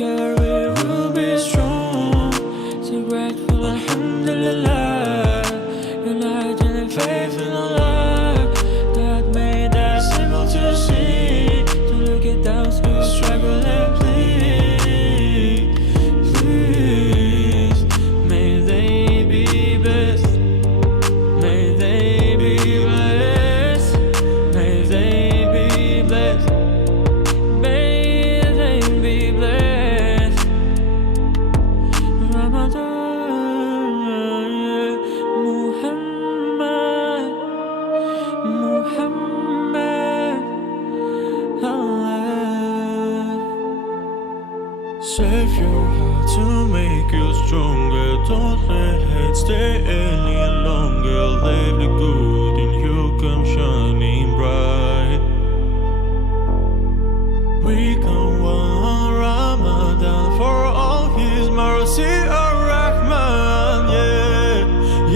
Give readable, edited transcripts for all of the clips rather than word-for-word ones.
together we will be strong. So grateful, alhamdulillah. United in faith in Allah that made us able to see, to look at those who struggle and please, please. May they be blessed. May they be blessed. May they be blessed. May they be blessed. Ramadan, Muhammad, Muhammad, Allah. Save your heart to make you stronger. Don't let hate stay any longer. Let the good in you come shining bright. We come one Ramadan for all His mercy, Ar-Rahman. Yeah,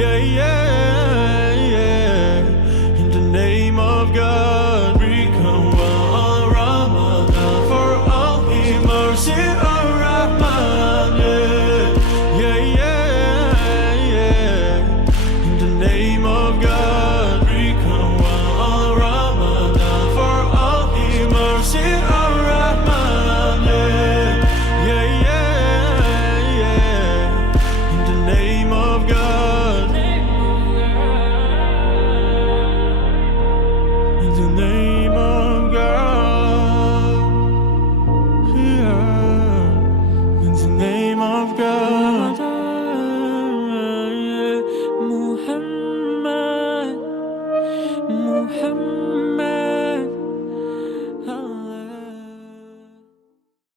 yeah, yeah, yeah. In the name of God, we come one Ramadan for all His mercy, Ar-Rahman. Yeah, yeah, yeah, yeah. In the name of God, we come one Ramadan for all His mercy, Ar-Rahman. Yeah, yeah, yeah. In the name of God. In the name of God. Yeah. In the name of God.